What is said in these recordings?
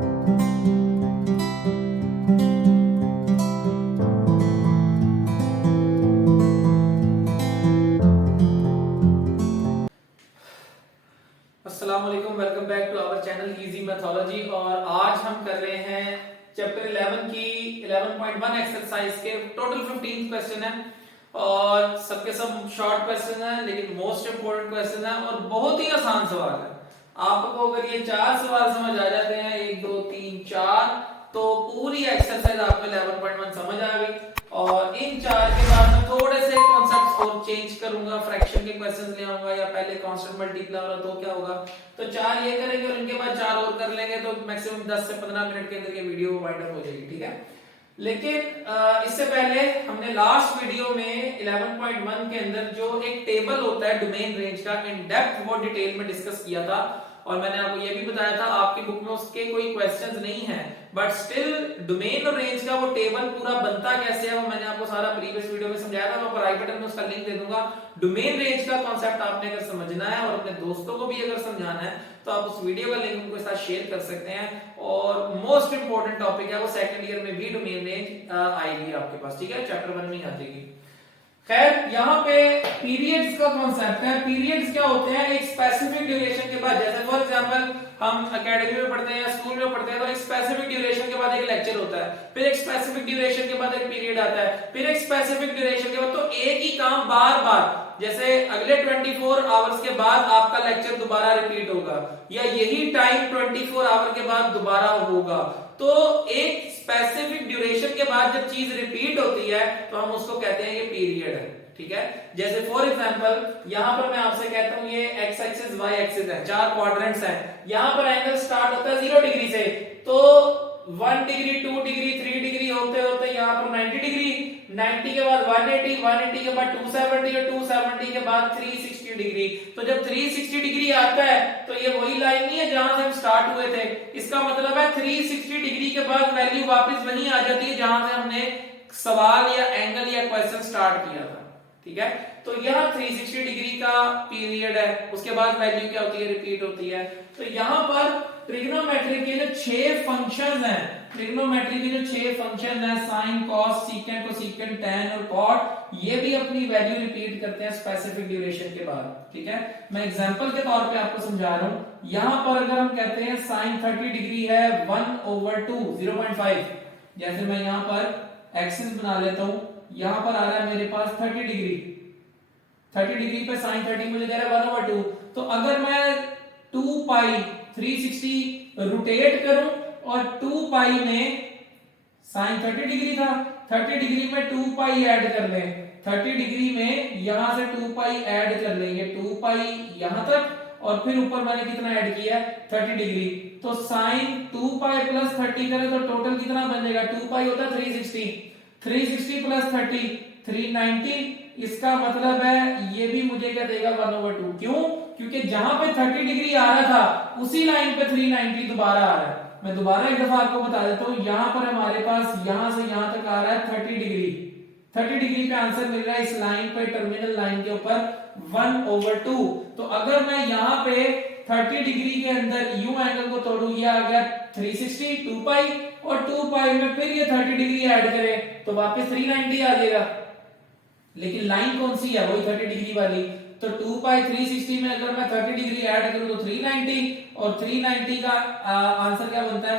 अस्सलाम वालेकुम, welcome back to our channel Easy Mathology. और आज हम कर रहे हैं चैप्टर 11 की 11.1 एक्सरसाइज के टोटल 15 क्वेश्चन है और सबके सब शॉर्ट क्वेश्चन है, लेकिन मोस्ट इंपोर्टेंट क्वेश्चन है और बहुत ही आसान सवाल है। आपको अगर ये 4 सवाल समझ आ जाते हैं, 1 2 3 4, तो पूरी एक्सरसाइज आपको 11.1 समझ आ गई। और इन 4 के बाद मैं थोड़े से कॉन्सेप्ट्स और चेंज करूंगा, फ्रैक्शन के क्वेश्चंस ले आऊंगा या पहले कांस्टेंट मल्टीप्लाई हो रहा तो क्या होगा। तो 4 ये करेंगे और इनके बाद 4 और कर लेंगे, तो मैक्सिमम 10 से 15 मिनट के अंदर ये वीडियो वाइंड अप हो जाएगी, ठीक है। लेकिन इससे पहले हमने लास्ट वीडियो में 11.1 के अंदर जो एक टेबल होता है डोमेन रेंज का, इन डेप्थ वो डिटेल में डिस्कस किया था। और मैंने आपको ये भी बताया था आपकी बुक में उसके कोई क्वेश्चंस नहीं है, बट स्टिल डोमेन और रेंज का वो टेबल पूरा बनता कैसे है वो मैंने आपको सारा प्रीवियस वीडियो में समझाया था। मैं ऊपर आई बटन में उसका लिंक दे दूंगा। डोमेन रेंज का कॉन्सेप्ट आपने अगर समझना है और अपने दोस्तों को भी अगर समझाना है तो आप उस वीडियो का लिंक उनके साथ शेयर कर सकते हैं। और मोस्ट इंपोर्टेंट टॉपिक है वो सेकंड ईयर में भी डोमेन रेंज आएगी आपके पास, ठीक है, चैप्टर 1 में आ जाएगी। खैर, यहाँ पे पीरियड्स का कॉन्सेप्ट है। पीरियड्स क्या होते हैं? एक स्पेसिफिक ड्यूरेशन के बाद, जैसे फॉर एग्जांपल हम एकेडमी में पढ़ते हैं या स्कूल में पढ़ते हैं, तो एक स्पेसिफिक ड्यूरेशन के बाद एक लेक्चर होता है, फिर एक स्पेसिफिक ड्यूरेशन के बाद एक पीरियड आता है, फिर एक स्पेसिफिक ड्यूरेशन के बाद, तो एक ही काम बार बार, जैसे अगले 24 आवर्स के बाद आपका लेक्चर दोबारा रिपीट होगा या यही टाइम 24 आवर के बाद दोबारा होगा। तो एक स्पेसिफिक ड्यूरेशन के बाद जब चीज रिपीट होती है तो हम उसको कहते हैं ये पीरियड है, ठीक है। जैसे फॉर एग्जांपल यहां पर मैं आपसे कहता हूं ये एक्स एक्सिस वाई एक्सिस है, 4 क्वाड्रेंट्स हैं। यहां पर एंगल स्टार्ट होता है 0 डिग्री से, तो 1 डिग्री 2 डिग्री 3 डिग्री होते होते यहां पर 90 डिग्री, 90 के बाद 180, 180 के बाद 270 और 270 के बाद 360 डिग्री। तो जब 360 डिग्री आता है तो ये वही लाइन नहीं है जहां से हम स्टार्ट हुए थे। इसका मतलब है 360 डिग्री के बाद वैल्यू वापस वहीं आ जाती है जहां से हमने सवाल या एंगल या क्वेश्चन स्टार्ट किया था, ठीक है। तो यह 360 डिग्री का पीरियड है, उसके बाद वैल्यू क्या होती है? रिपीट होती है। तो यहां पर ट्रिग्नोमेट्री के जो 6 फंक्शंस हैं, ट्रिग्नोमेट्री के जो 6 फंक्शन हैं, sine, cos, secant, cosecant, tan और कॉट, ये भी अपनी वैल्यू रिपीट करते हैं स्पेसिफिक ड्यूरेशन के बाद, ठीक है। मैं एग्जांपल के तौर पे आपको समझा रहा हूं। यहां पर अगर हम कहते हैं साइन 30 डिग्री है 1/2 0.5, जैसे मैं यहां पर एक्सिस बना लेता हूं, यहां पर आ रहा है मेरे पास 30 डिग्री, 30 डिग्री पे साइन 30 मुझे दे रहा है 1/2। तो अगर मैं 2 पाई 360 रोटेट करूं और 2 पाई में साइन 30 डिग्री था, 30 डिग्री में 2 पाई ऐड कर लें, 30 डिग्री में यहां से 2 पाई ऐड कर लेंगे, 2 पाई यहां तक और फिर ऊपर मैंने कितना ऐड किया? 30 डिग्री। तो साइन 2 पाई प्लस 30 करें तो टोटल कितना बन जाएगा? 2 पाई होता है 360, 360 प्लस 30 390। इसका मतलब है ये भी मुझे क्या देगा? 1/2। क्यों? क्योंकि जहां पे 30 डिग्री आ रहा था उसी लाइन पे 390 दोबारा आ रहा है। मैं दोबारा एक दफा आपको बता देता हूं, यहां पर हमारे पास यहां से यहां तक आ रहा है 30 डिग्री, 30 डिग्री का आंसर मिल रहा है इस लाइन पे, टर्मिनल लाइन के ऊपर 1/2। तो अगर मैं यहां पे 30 डिग्री के अंदर यू एंगल को तोड़ू, ये आ गया 360, 2 पाई और 2 पाई में फिर ये 30 डिग्री ऐड करें तो वापस 390 आ जाएगा। लेकिन लाइन कौन सी है? वही 30 डिग्री वाली। तो 2 पाई 360 में अगर मैं 30 डिग्री ऐड करूं तो 390, और 390 का आंसर क्या बनता है?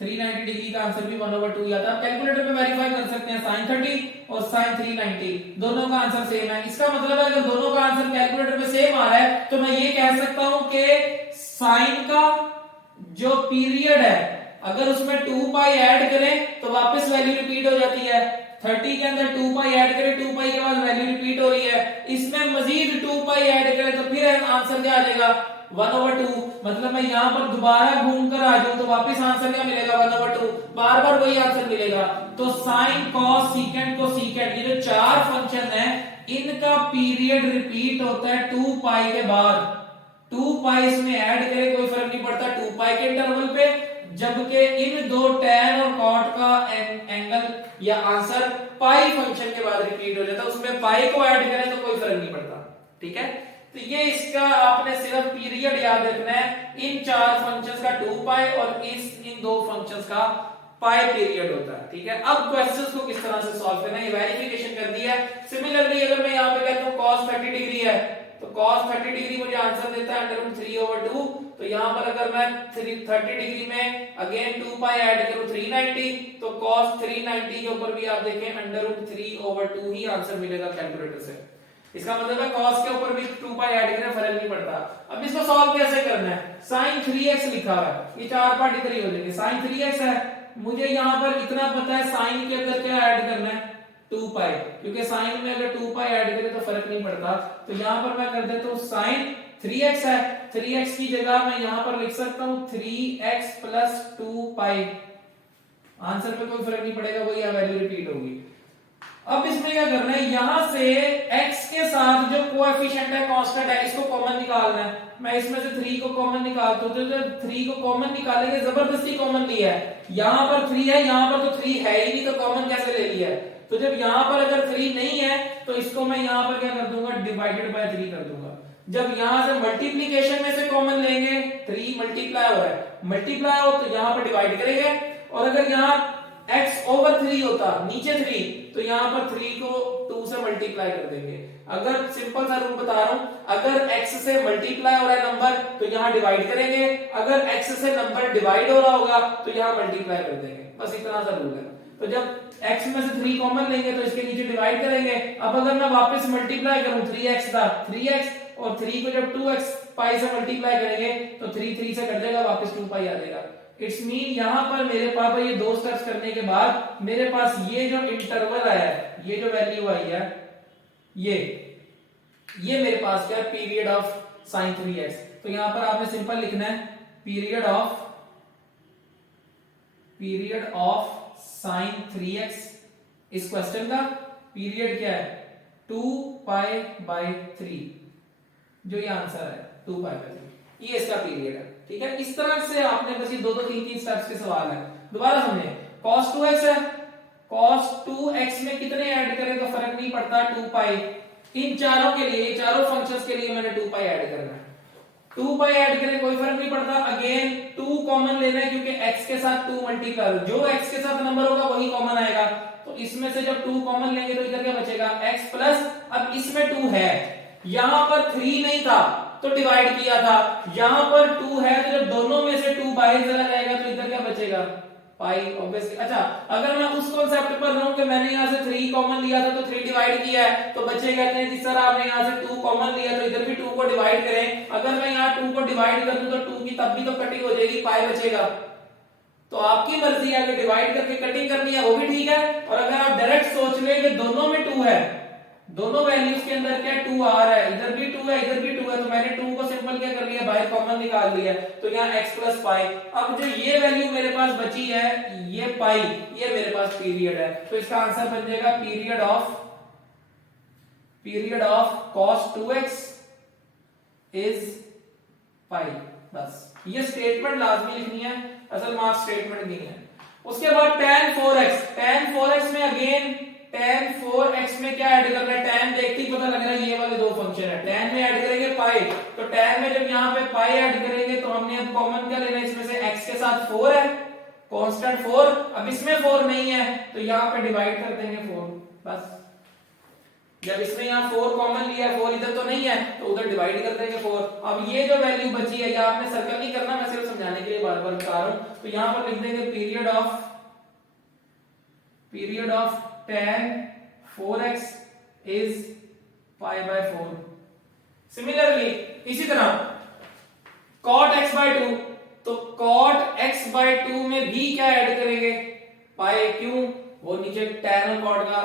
390 डिग्री का आंसर भी 1/2 आता है। आप कैलकुलेटर पे वेरीफाई कर सकते हैं, sin 30 और sin 390 दोनों का आंसर सेम है। इसका मतलब है अगर दोनों का आंसर कैलकुलेटर पे सेम आ रहा है तो मैं ये कह सकता हूं कि sin का जो पीरियड है अगर उसमें 2 पाई ऐड करें तो वापस वैल्यू रिपीट हो जाती है। 30 के अंदर 2 पाई ऐड करें, 2 पाई के बाद वैल्यू रिपीट हो रही है, इसमें मजीद 2 पाई ऐड करें तो फिर आंसर क्या आ जाएगा? 1/2। मतलब मैं यहां पर दोबारा घूम कर आ जाऊं तो वापस आंसर क्या मिलेगा? 1/2। बार बार वही आंसर मिलेगा। तो साइन, कॉस, सीकेंट, कोसेकेंट, ये जो 4 फंक्शन है इनका पीरियड रिपीट होता है 2 पाई के बाद। 2 पाई इसमें ऐड करें कोई फर्क नहीं पड़ता 2 पाई के इंटरवल पे, जबकि इन दो टैन और कॉट का एंगल या आंसर पाई फंक्शन के बाद रिपीट हो जाता है, उसमें पाई को ऐड करें तो कोई फर्क नहीं पड़ता, ठीक है। तो ये इसका आपने सिर्फ पीरियड याद रखना है, इन 4 फंक्शंस का 2 पाई और इन दो फंक्शंस का पाई पीरियड होता है। ठीक है, अब क्वेश्चंस को किस तरह से सॉल्व करना है, ये वेरिफिकेशन कर दिया है। सिमिलरली अगर मैं यहाँ पे कहता हूँ cos 30 डिग्री है, तो cos 30 डिग्री मुझे आंसर देता है √3/2। तो यहाँ पर अगर मैं 30 डिग्री में अगेन 2 पाई ऐड करूँ 390, तो cos 390 के ऊपर भी आप देखें √3/2 ही आंसर मिलेगा कैलकुलेटर से। इसका मतलब है cos के ऊपर भी 2 पाई ऐड करें फर्क नहीं पड़ता। अब इसको सॉल्व कैसे करना है, sin 3x लिखा हुआ है, ये चार पार्ट इधर ही हो जाएंगे। sin 3x है, मुझे यहाँ पर इतना पता है sin के अंदर क्या ऐड करना है 2 पाई, क्योंकि sin में अगर 2 पाई ऐड करें तो फर्क नहीं पड़ता। तो यहाँ पर मैं कर देता हूँ sin 3x है, 3x की जगह मैं यहाँ पर लिख सकता हूँ 3x + 2 पाई। आंसर में कोई फर्क नहीं पड़ेगा, वही वैल्यू रिपीट होगी। अब इसमें क्या करना है, यहां से x के साथ जो कोएफिशिएंट है कांस्टेंट है, इसको कॉमन निकालना है। मैं इसमें से 3 को कॉमन निकालता हूं, तो जब 3 को कॉमन निकालेंगे, जबरदस्ती कॉमन लिया है, यहां पर 3 है, यहां पर तो 3 है ही नहीं, तो कॉमन कैसे ले लिया है। तो जब यहां पर अगर 3 नहीं है तो इसको मैं यहां पर क्या कर दूंगा, डिवाइडेड बाय 3 कर दूंगा। जब यहां से मल्टीप्लिकेशन में से कॉमन लेंगे, 3 मल्टीप्लाई हो रहा है, मल्टीप्लाई हो तो यहां पर डिवाइड करेंगे, और अगर यहां x/3 होता नीचे 3, तो यहां पर 3 को 2 से मल्टीप्लाई कर देंगे। अगर सिंपल सा रूल बता रहा हूं, अगर x से मल्टीप्लाई हो रहा है नंबर तो यहां डिवाइड करेंगे, अगर x से नंबर डिवाइड हो रहा होगा तो यहां मल्टीप्लाई कर देंगे, बस इतना सा रूल है। तो जब x में से 3 कॉमन लेंगे तो इसके नीचे डिवाइड करेंगे। अब अगर मैं वापस मल्टीप्लाई करूं, 3x था 3x, और 3 को जब 2x पाई से मल्टीप्लाई करेंगे तो 3 से कट जाएगा, वापस 2 पाई आ जाएगा। इट्स मीन यहां पर मेरे पास ये दो स्टेप्स करने के बाद मेरे पास ये जो इंटरवल आया है, ये जो वैल्यू आई है, ये मेरे पास क्या है, पीरियड ऑफ sin 3x। तो यहां पर आपने सिंपल लिखना है पीरियड ऑफ sin 3x। इस क्वेश्चन का पीरियड क्या है, 2π/3, जो ये आंसर है 2π/3, ये इसका पीरियड है। ठीक है, इस तरह से आपने बस ये दो 3 स्टेप्स के सवाल है। दोबारा हमने cos 2x है, cos 2x में कितने ऐड करें तो फर्क नहीं पड़ता, 2 पाई। इन चारों के लिए, चारों फंक्शंस के लिए मैंने 2 पाई ऐड करना है, 2 पाई ऐड करें कोई फर्क नहीं पड़ता। अगेन 2 कॉमन लेना है, क्योंकि x के साथ 2 मल्टीप्लाई, जो x के साथ नंबर होगा वही कॉमन आएगा। तो इसमें से जब 2 कॉमन लेंगे तो इधर क्या बचेगा, x प्लस, अब इसमें 2 है, यहां पर 3 नहीं था तो डिवाइड किया था, यहां पर 2 है, तो जब दोनों में से 2 बाहर चला जाएगा तो इधर क्या बचेगा, पाई ऑब्वियसली। अच्छा, अगर मैं उस कॉन्सेप्ट पर रहूं कि मैंने यहां से 3 कॉमन लिया था तो 3 डिवाइड किया है, तो बचेगा नहीं। जिस तरह आपने यहां से 2 कॉमन लिया तो इधर भी 2 को डिवाइड करें, अगर मैं यहां 2 को डिवाइड कर दूं तो 2 की तब भी तो कटिंग हो जाएगी, पाई बचेगा। तो आपकी मर्जी है, अगर डिवाइड करके कटिंग करनी है वो भी ठीक है, और अगर आप डायरेक्ट सोच ले कि दोनों में 2 है, दोनों वैल्यूज के अंदर क्या 2 आ रहा है, इधर भी 2 है इधर भी 2 है, तो मैंने 2 को सिंपल क्या कर लिया, बाहर कॉमन निकाल लिया, तो यहाँ x प्लस पाई। अब जो ये वैल्यू मेरे पास बची है, ये पाई, ये मेरे पास पीरियड है, तो इसका आंसर बन जाएगा period of cos 2x is pi. बस ये स्टेटमेंट लाजमी लिखनी है, असल मार्क्स स्टेटमेंट नहीं है। उसके बाद tan 4x में अगेन tan 4x में क्या ऐड करना है, tan देखते ही पता लग रहा है ये वाले दो फंक्शन है, tan में ऐड करेंगे पाई, तो tan में जब यहाँ पे पाई ऐड करेंगे तो हमने अब कॉमन क्या लेना है, इसमें से x के साथ 4 है, कांस्टेंट 4, अब इसमें 4 नहीं है तो यहाँ पे डिवाइड कर देंगे 4, बस। जब इसमें यहाँ 4 कॉमन लिया, 4 इधर तो नहीं है तो उधर डिवाइड कर देंगे 4। अब ये जो वैल्यू बची है, ये आपने सर्कल नहीं करना, मैं सिर्फ समझाने के लिए बार बार बता रहा हूं, तो यहाँ पर लिख देंगे period of tan 4x is π/4। Similarly इसी तरह cot x/2, तो cot x/2 में भी क्या ऐड करेंगे, पाई। क्यों, वो नीचे tan और cot का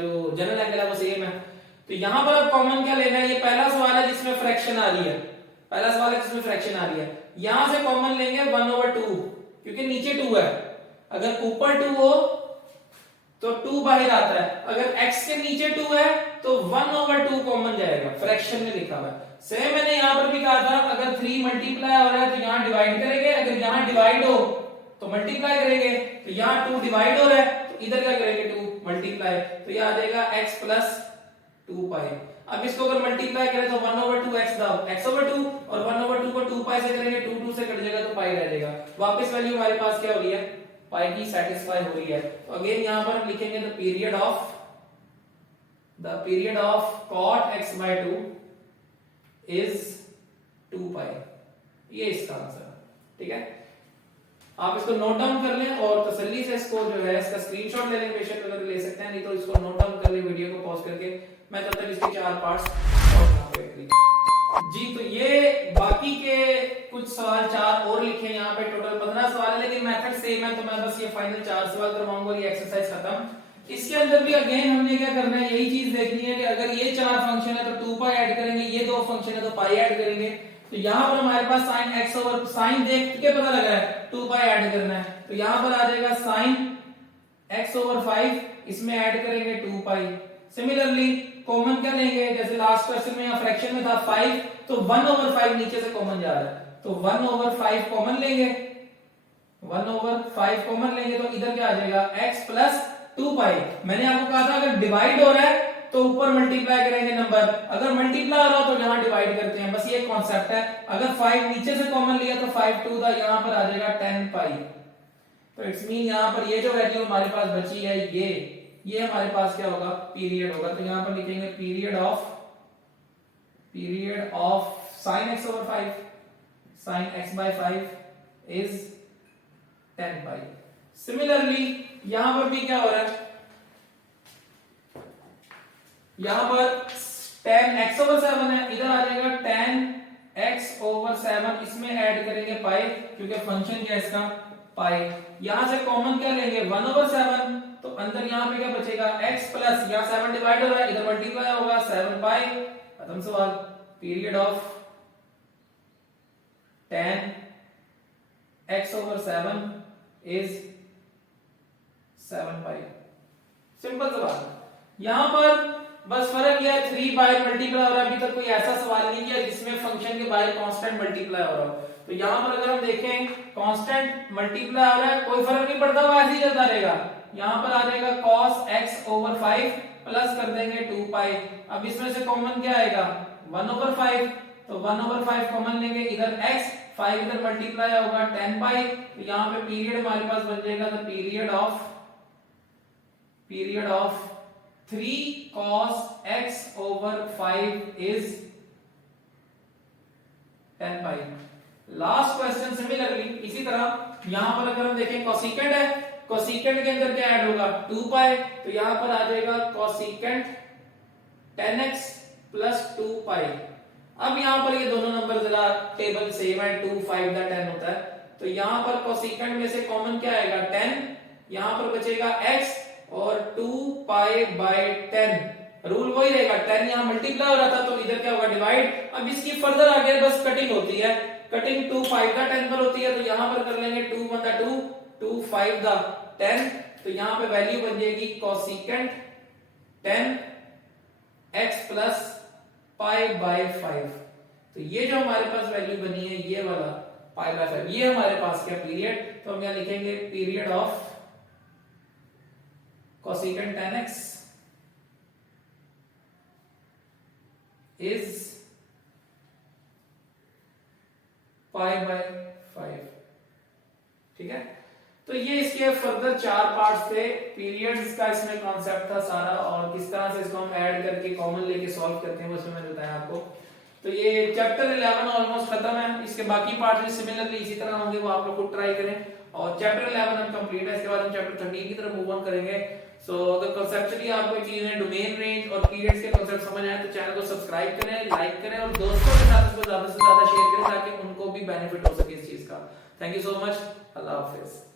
जो जनरल एंगल है वो सेम है। तो यहां पर अब कॉमन क्या लेना है, ये पहला सवाल है जिसमें फ्रैक्शन आ रही है, यहां से कॉमन लेंगे 1/2, क्योंकि नीचे 2 है, अगर ऊपर 2 हो तो 2 बाहर आता है, अगर x के नीचे 2 है तो 1/2 कॉमन जाएगा, फ्रैक्शन में लिखा हुआ है। सेम मैंने यहां पर भी कहा था, अगर 3 मल्टीप्लाई हो रहा है तो यहां डिवाइड करेंगे, अगर यहां डिवाइड हो तो मल्टीप्लाई करेंगे, तो यहां 2 डिवाइड हो रहा है तो इधर क्या करेंगे, 2 मल्टीप्लाई, तो ये आ जाएगा x प्लस 2 पाई। अब इसको अगर मल्टीप्लाई करें तो 1/2x दा x/2 और 1/2 को 2 पाई से करेंगे 2 से कट जाएगा तो पाई रह जाएगा। वापस वैल्यू हमारे पास क्या हो रही है, पाई की सेटिस्फाई हो रही है। तो अगेन यहां पर हम लिखेंगे the period of cot x/2 is 2 पाई, ये इसका आंसर है। ठीक है, आप इसको नोट डाउन कर लें और तसल्ली से इसको जो है इसका स्क्रीनशॉट ले लें, बेशक अगर ले सकते हैं, नहीं तो इसको नोट डाउन कर ले वीडियो को पॉज करके। मैं तब तक इसके 4 पार्ट्स और यहाँ पे जी। तो ये बाकी के कुछ सवाल 4 और लिखे हैं यहाँ पे, टोटल 15 सवाल है, लेकिन मेथड सेम है, तो मैं बस ये फाइनल 4 सवाल करवाऊंगा, ये एक्सरसाइज खत्म। इसके अंदर भी अगेन हमने क्या करना है, यही चीज देखनी है कि अगर ये 4 फंक्शन है तो 2 पाई ऐड करेंगे, ये 2 फंक्शन है तो पाई ऐड करेंगे। तो यहाँ पर हमारे पास साइन x ओवर साइन देख के पता लगा है 2 पाई ऐड करना है, तो यहाँ पर आ जाएगा साइन x/5, इसमें ऐड करेंगे 2 पाई। सिमिलरली कॉमन क्या लेंगे, जैसे लास्ट क्वेश्चन में या फ्रैक्शन में था 5, तो 1/5 नीचे से कॉमन जा रहा है, तो 1/5 कॉमन लेंगे, 1/5 कॉमन लेंगे तो इधर क्या आ जाएगा x प्लस 2 पाई। मैंने आपको कहा था अगर डिवाइड हो रहा है तो ऊपर मल्टीप्लाई करेंगे नंबर, अगर मल्टीप्लाई हो रहा तो यहां डिवाइड करते हैं, बस ये कॉन्सेप्ट है। अगर 5 नीचे से कॉमन लिया तो 5 2 दा यहां पर आ जाएगा 10 पाई। तो इट्स मीन यहां पर ये जो वैल्यू हमारे पास बची है ये हमारे पास क्या होगा, पीरियड होगा। तो यहां पर लिखेंगे period of sin x/5 sin x/5 is 10 pi. Similarly यहां पर भी क्या हो रहा है, यहां पर 10x/7 है, इधर आ जाएगा 10x/7, इसमें ऐड करेंगे पाई क्योंकि फंक्शन क्या है इसका पाई। यहां से कॉमन क्या लेंगे 1/7, तो अंदर यहां पे क्या बचेगा x प्लस, यहां 7 डिवाइड हो रहा है, इधर मल्टीप्लाई होगा 7 पाई, खत्म सवाल। Period of 10x/7 is 7 pi. Simple सवाल। यहां पर बस फर्क यह है 3 बाय मल्टीप्लाई हो रहा है, अभी तक कोई ऐसा सवाल नहीं किया जिसमें फंक्शन के बाय कांस्टेंट मल्टीप्लाई हो रहा हो। तो यहां पर अगर हम देखें कांस्टेंट मल्टीप्लाई हो रहा है, कोई फर्क नहीं पड़ता, वो ऐसे ही चलता रहेगा। यहां पर आ जाएगा cos x/5 प्लस कर देंगे 2 पाई। अब इसमें से कॉमन क्या आएगा 1/5, तो 1/5 कॉमन लेंगे, इधर x 5 इधर मल्टीप्लाई होगा 10 पाई। तो यहां पे पीरियड हमारे पास बन जाएगा the period of 3 cos x/5 is 10 pi. Last question similarly इसी तरह यहां पर अगर हम देखें कोसेकेंट है, कोसेकेंट के अंदर क्या ऐड होगा 2 पाई, तो यहां पर आ जाएगा कोसेकेंट 10x प्लस 2 पाई। अब यहां पर ये दोनों नंबर जरा टेबल सेम है, 2 5 दा 10 होता है, तो यहां पर कोसेकेंट में से कॉमन क्या आएगा 10, यहां पर बचेगा x और 2 पाई बाय 10। रूल वही रहेगा, 10 यहां मल्टीप्लाई हो रहा था तो इधर क्या होगा डिवाइड। अब इसकी फर्दर आगे बस कटिंग होती है, कटिंग 2 5 दा 10 पर होती है, तो यहां पर कर लेंगे 2 1 दा 2 2 5 दा 10, तो यहां पे वैल्यू बन जाएगी cosecant 10x plus pi by 5। तो ये जो हमारे पास वैल्यू बनी है ये वाला पाई बाय 5, ये हमारे पास क्या पीरियड, तो हम यहां लिखेंगे period of cosecant 10x is pi by 5। ठीक है, तो ये इसके फर्दर 4 पार्ट्स थे। पीरियड्स का इसमें कॉन्सेप्ट था सारा, और किस तरह से इसको हम ऐड करके कॉमन लेके सॉल्व करते हैं वो इसमें मैंने बताया आपको। तो ये चैप्टर 11 ऑलमोस्ट खत्म है, इसके बाकी पार्ट भी सिमिलरली इसी तरह होंगे, वो आप लोग खुद ट्राई करें। और चैप्टर 11 हम कंप्लीट है, इसके बाद हम चैप्टर 13 की तरफ मूव ऑन करेंगे। सो अगर कंसेप्चुअली आपको चीजें डोमेन रेंज और पीरियड्स के कांसेप्ट समझ आए तो चैनल को सब्सक्राइब करें, लाइक करें और दोस्तों के साथ इसको ज्यादा से ज्यादा शेयर करें ताकि उनको भी बेनिफिट हो सके इस चीज का। Thank you so much, Allah Hafiz.